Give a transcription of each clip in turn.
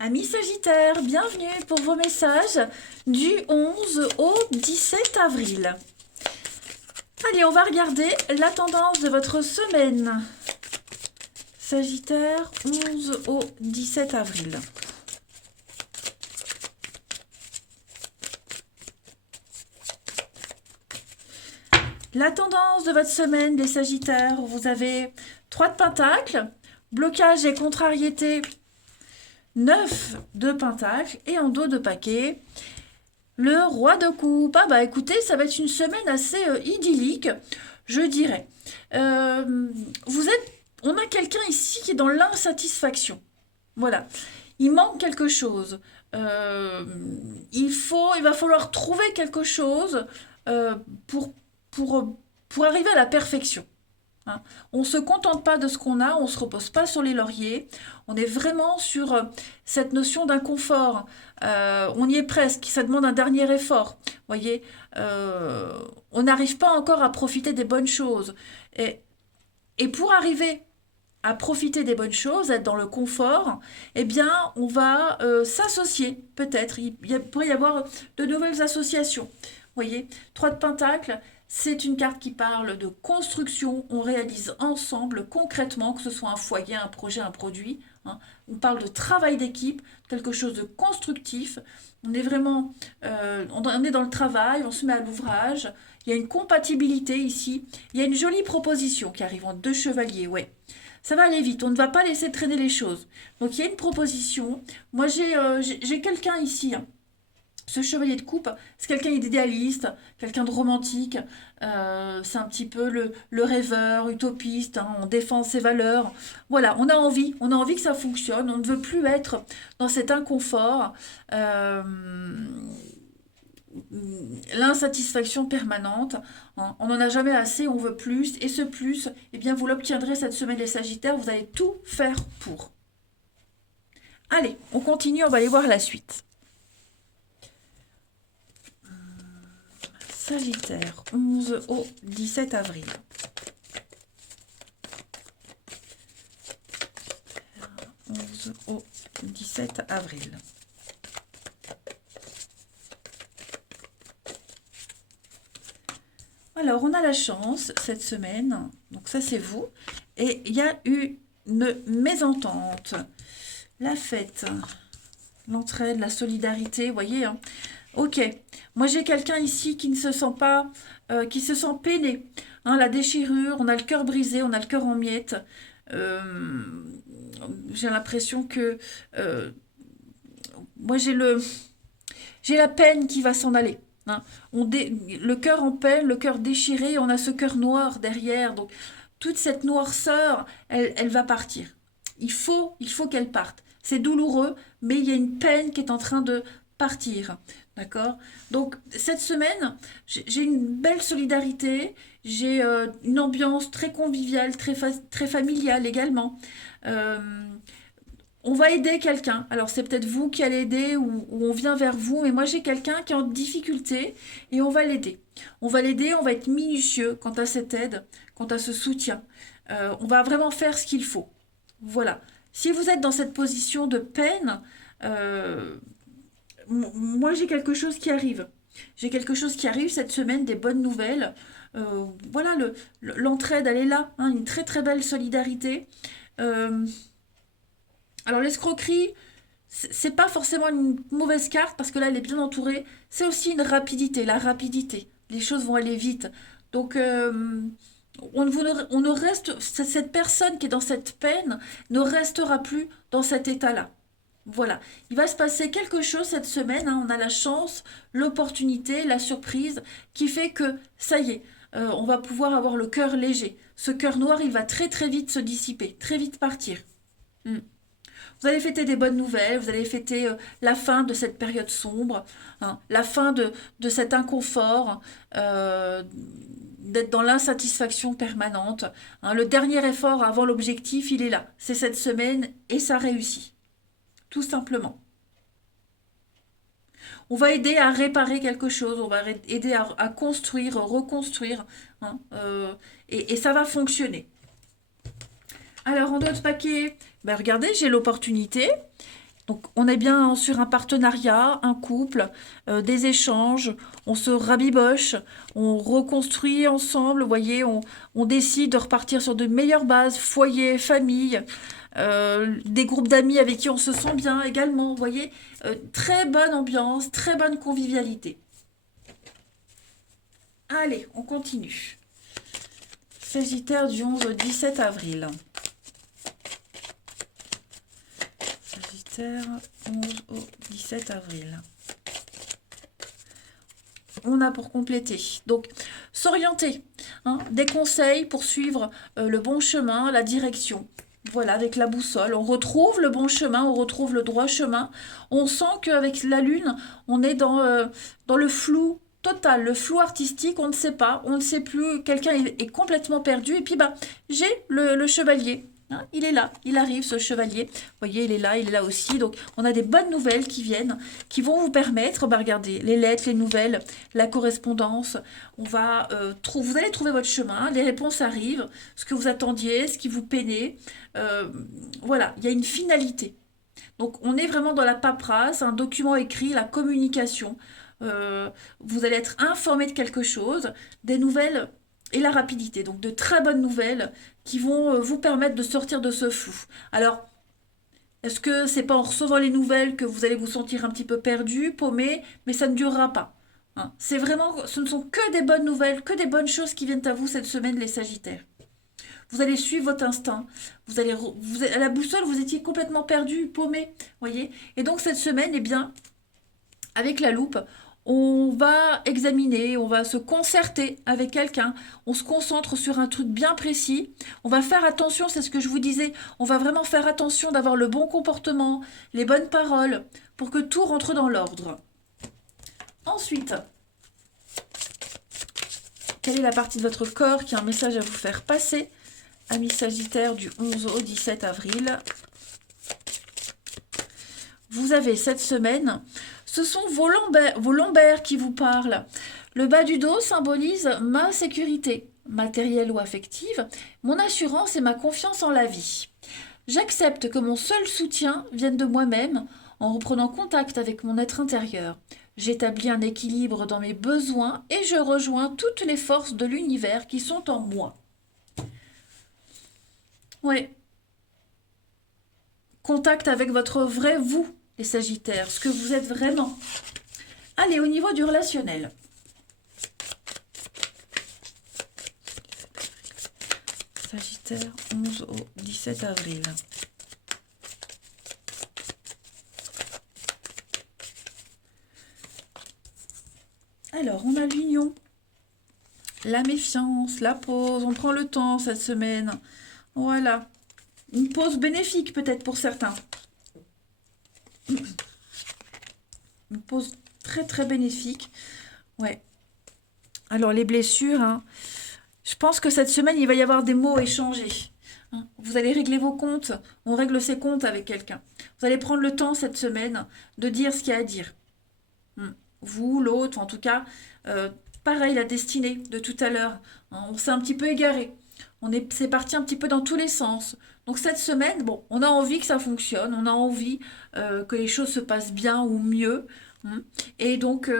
Amis Sagittaires, bienvenue pour vos messages du 11 au 17 avril. Allez, on va regarder la tendance de votre semaine. Sagittaire, 11 au 17 avril. La tendance de votre semaine, les Sagittaires, vous avez 3 de Pentacles, blocage et contrariété, 9 de Pentacles et en dos de paquet, le roi de coupe. Ah bah écoutez, ça va être une semaine assez idyllique, je dirais. On a quelqu'un ici qui est dans l'insatisfaction. Voilà. Il manque quelque chose. Euh, il va falloir trouver quelque chose euh, pour, pour arriver à la perfection. Hein. On ne se contente pas de ce qu'on a, on ne se repose pas sur les lauriers. On est vraiment sur cette notion d'inconfort. On y est presque, ça demande un dernier effort. Voyez, on n'arrive pas encore à profiter des bonnes choses. Et pour arriver à profiter des bonnes choses, être dans le confort, eh bien, on va s'associer, peut-être. Pourrait y avoir de nouvelles associations. Vous voyez, 3 de Pentacles, c'est une carte qui parle de construction. On réalise ensemble, concrètement, que ce soit un foyer, un projet, un produit. Hein. On parle de travail d'équipe, quelque chose de constructif. On est vraiment, on est dans le travail, on se met à l'ouvrage. Il y a une compatibilité ici. Il y a une jolie proposition qui arrive en 2 chevaliers, ouais. Ça va aller vite, on ne va pas laisser traîner les choses. Donc il y a une proposition. Moi j'ai quelqu'un ici, hein. Ce chevalier de coupe, c'est quelqu'un d'idéaliste, quelqu'un de romantique. C'est un petit peu le rêveur, utopiste. Hein, on défend ses valeurs. Voilà, on a envie que ça fonctionne. On ne veut plus être dans cet inconfort. Euh, L'insatisfaction permanente. Hein. On n'en a jamais assez, on veut plus. Et ce plus, eh bien, vous l'obtiendrez cette semaine, les Sagittaires. Vous allez tout faire pour. Allez, on continue, on va aller voir la suite. Sagittaire, 11 au 17 avril. 11 au 17 avril. Alors, on a la chance cette semaine, donc ça c'est vous, et il y a eu une mésentente. La fête, l'entraide, la solidarité, vous voyez, hein. Ok, moi j'ai quelqu'un ici qui ne se sent pas, qui se sent peiné. Hein, la déchirure, on a le cœur brisé, on a le cœur en miettes. Euh, j'ai l'impression que moi j'ai la peine qui va s'en aller. Hein. Le cœur en peine, le cœur déchiré, on a ce cœur noir derrière. Donc toute cette noirceur, elle va partir. Il faut qu'elle parte. C'est douloureux, mais il y a une peine qui est en train de partir. D'accord. Donc cette semaine, j'ai une belle solidarité, j'ai une ambiance très conviviale, très familiale également. Euh, on va aider quelqu'un. Alors c'est peut-être vous qui allez aider ou on vient vers vous, mais moi j'ai quelqu'un qui est en difficulté et on va l'aider. On va l'aider, on va être minutieux quant à cette aide, quant à ce soutien. On va vraiment faire ce qu'il faut. Voilà. Si vous êtes dans cette position de peine, euh, moi j'ai quelque chose qui arrive. J'ai quelque chose qui arrive cette semaine, des bonnes nouvelles. Voilà, l'entraide, elle est là, hein, une très très belle solidarité. Euh, alors l'escroquerie, c'est pas forcément une mauvaise carte parce que là elle est bien entourée. C'est aussi une rapidité, la rapidité. Les choses vont aller vite. Donc on ne reste, cette personne qui est dans cette peine ne restera plus dans cet état-là. Voilà, il va se passer quelque chose cette semaine. Hein. On a la chance, l'opportunité, la surprise qui fait que ça y est, on va pouvoir avoir le cœur léger. Ce cœur noir, il va très très vite se dissiper, très vite partir. Mm. Vous allez fêter des bonnes nouvelles, vous allez fêter la fin de cette période sombre, hein, la fin de cet inconfort, d'être dans l'insatisfaction permanente. Hein. Le dernier effort avant l'objectif, il est là. C'est cette semaine et ça réussit. Tout simplement. On va aider à réparer quelque chose, on va aider à construire, reconstruire, hein, et ça va fonctionner. Alors, en d'autres paquets, ben regardez, j'ai l'opportunité. Donc on est bien sur un partenariat, un couple, des échanges, on se rabiboche, on reconstruit ensemble, vous voyez, on décide de repartir sur de meilleures bases, foyer, famille, des groupes d'amis avec qui on se sent bien également, vous voyez, très bonne ambiance, très bonne convivialité. Allez, on continue. Sagittaire du 11 au 17 avril. Sagittaire, 11 au 17 avril. On a pour compléter. Donc, s'orienter. Hein, des conseils pour suivre le bon chemin, la direction. Voilà, avec la boussole. On retrouve le bon chemin, on retrouve le droit chemin. On sent qu'avec la lune, on est dans le flou total, le flou artistique, on ne sait pas, on ne sait plus, quelqu'un est complètement perdu. Et puis, bah, j'ai le chevalier. Hein, il est là, il arrive ce chevalier. Vous voyez, il est là aussi. Donc, on a des bonnes nouvelles qui viennent, qui vont vous permettre, bah, regardez, les lettres, les nouvelles, la correspondance. Vous allez trouver votre chemin, les réponses arrivent, ce que vous attendiez, ce qui vous peinait. Voilà, il y a une finalité. Donc, on est vraiment dans la paperasse, un document écrit, la communication. Vous allez être informé de quelque chose, des nouvelles et la rapidité. Donc de très bonnes nouvelles qui vont vous permettre de sortir de ce flou. Alors, est-ce que c'est pas en recevant les nouvelles que vous allez vous sentir un petit peu perdu, paumé, mais ça ne durera pas. Hein. C'est vraiment, ce ne sont que des bonnes nouvelles, que des bonnes choses qui viennent à vous cette semaine, les Sagittaires. Vous allez suivre votre instinct. À la boussole, vous étiez complètement perdu, paumé, voyez. Et donc cette semaine, eh bien, avec la loupe, on va examiner, on va se concerter avec quelqu'un, on se concentre sur un truc bien précis, on va faire attention, c'est ce que je vous disais, on va vraiment faire attention d'avoir le bon comportement, les bonnes paroles, pour que tout rentre dans l'ordre. Ensuite, quelle est la partie de votre corps qui a un message à vous faire passer, amis Sagittaire du 11 au 17 avril. Vous avez cette semaine, ce sont vos lombaires qui vous parlent. Le bas du dos symbolise ma sécurité, matérielle ou affective, mon assurance et ma confiance en la vie. J'accepte que mon seul soutien vienne de moi-même en reprenant contact avec mon être intérieur. J'établis un équilibre dans mes besoins et je rejoins toutes les forces de l'univers qui sont en moi. Oui. Contact avec votre vrai vous, les Sagittaires, ce que vous êtes vraiment. Allez, au niveau du relationnel. Sagittaire, 11 au 17 avril. Alors, on a l'union, la méfiance, la pause, on prend le temps cette semaine. Voilà. Une pause bénéfique peut-être pour certains. Une pause très très bénéfique. Ouais. Alors les blessures, hein, je pense que cette semaine, il va y avoir des mots échangés. Hein. Vous allez régler vos comptes. On règle ses comptes avec quelqu'un. Vous allez prendre le temps cette semaine de dire ce qu'il y a à dire. Vous, l'autre, en tout cas, pareil, la destinée de tout à l'heure. Hein, on s'est un petit peu égaré. C'est parti un petit peu dans tous les sens. Donc cette semaine, bon, on a envie que ça fonctionne, on a envie que les choses se passent bien ou mieux. Et donc,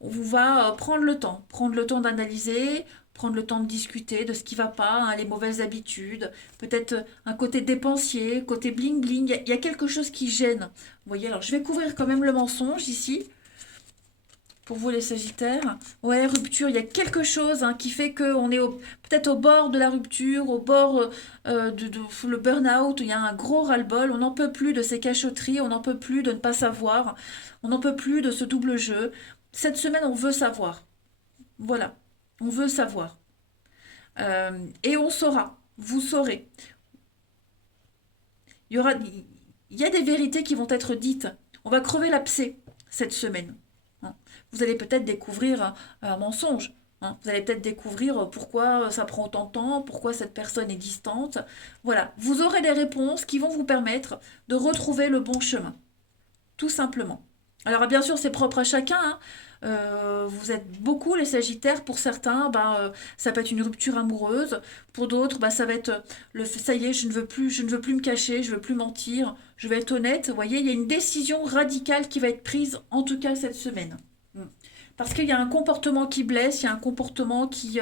on va prendre le temps d'analyser, prendre le temps de discuter de ce qui ne va pas, hein, les mauvaises habitudes, peut-être un côté dépensier, côté bling-bling, il y a quelque chose qui gêne. Vous voyez, alors je vais couvrir quand même le mensonge ici. Pour vous les Sagittaires, ouais, rupture, il y a quelque chose hein, qui fait qu'on est peut-être au bord de la rupture, au bord le burn-out, il y a un gros ras-le-bol, on n'en peut plus de ces cachotteries, on n'en peut plus de ne pas savoir, on n'en peut plus de ce double jeu. Cette semaine, on veut savoir. Voilà, on veut savoir. Et on saura, vous saurez. Il y a des vérités qui vont être dites. On va crever l'abcès cette semaine. Vous allez peut-être découvrir un mensonge. Hein. Vous allez peut-être découvrir pourquoi ça prend autant de temps, pourquoi cette personne est distante. Voilà, vous aurez des réponses qui vont vous permettre de retrouver le bon chemin. Tout simplement. Alors bien sûr, c'est propre à chacun, hein. Vous êtes beaucoup les Sagittaires. Pour certains, ça peut être une rupture amoureuse. Pour d'autres, ça va être ça y est, je ne veux plus me cacher, je veux plus mentir, je vais être honnête. Vous voyez, il y a une décision radicale qui va être prise, en tout cas cette semaine. Mm. Parce qu'il y a un comportement qui blesse, il y a un comportement qui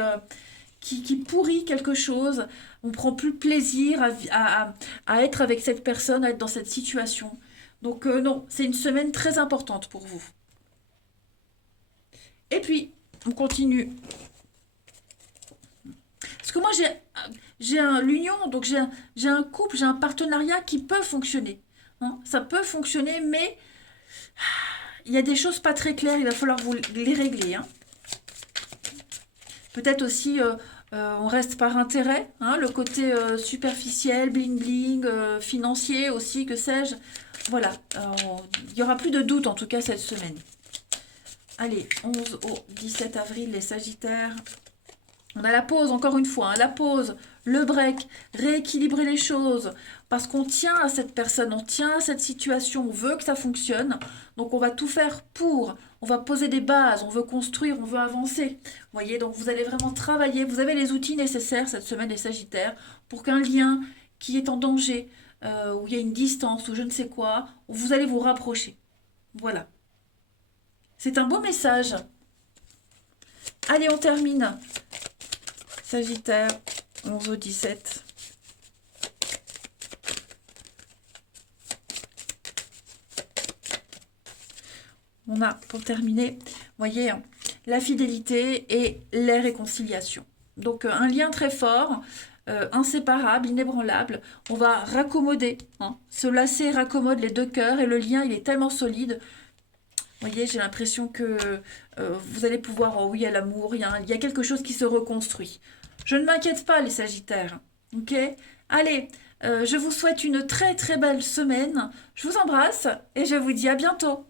pourrit quelque chose. On prend plus plaisir à être avec cette personne, à être dans cette situation. Donc non, c'est une semaine très importante pour vous. Et puis, on continue. Parce que moi, j'ai l'union, donc j'ai un couple, j'ai un partenariat qui peut fonctionner. Hein. Ça peut fonctionner, mais il y a des choses pas très claires, il va falloir vous les régler. Hein. Peut-être aussi, on reste par intérêt, hein, le côté superficiel, bling bling, financier aussi, que sais-je. Voilà, il n'y aura plus de doute en tout cas cette semaine. Allez, 11 au 17 avril, les Sagittaires. On a la pause, encore une fois, hein, la pause, le break, rééquilibrer les choses, parce qu'on tient à cette personne, on tient à cette situation, on veut que ça fonctionne, donc on va tout faire pour, on va poser des bases, on veut construire, on veut avancer. Vous voyez, donc vous allez vraiment travailler, vous avez les outils nécessaires cette semaine, les Sagittaires, pour qu'un lien qui est en danger, où il y a une distance, ou je ne sais quoi, vous allez vous rapprocher. Voilà. C'est un beau message. Allez, on termine. Sagittaire, 11 au 17. On a, pour terminer, vous voyez, la fidélité et les réconciliations. Donc, un lien très fort, inséparable, inébranlable. On va raccommoder. Hein. Ce lacet raccommode les deux cœurs et le lien, il est tellement solide. Vous voyez, j'ai l'impression que vous allez pouvoir, oh oui, à l'amour, il y a quelque chose qui se reconstruit. Je ne m'inquiète pas, les Sagittaires. Ok? Allez, je vous souhaite une très très belle semaine. Je vous embrasse et je vous dis à bientôt.